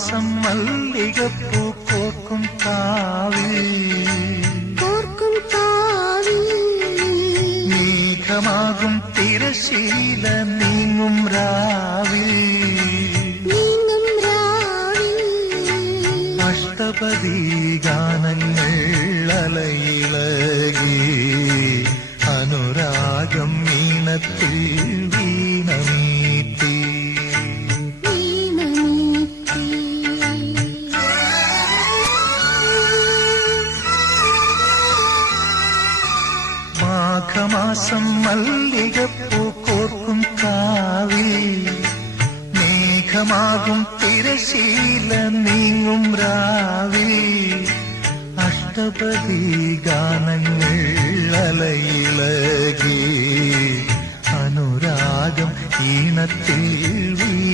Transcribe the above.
மாசம் மல்லிகப்பூ கோர்க்கும் காவில் போர்க்கும் தாவி. மேகமாகும் திரசீல நீங்கும் ராவில் நீங்கும் ராவி. அஷ்டபதி கானங்கள் அலையிலகி. அனுராகம் மீனத்தில் வீணமீட்டி മാഘമാസം മല്ലികപ്പൂ കോർക്കും കാവിൽ. മേഘമാകും തിരശീല നീങ്ങും രാവിൽ. അഷ്ടപതി ഗാനങ്ങൾ അലയിളകി. അനുരാഗം ഈണത്തിൽ വീ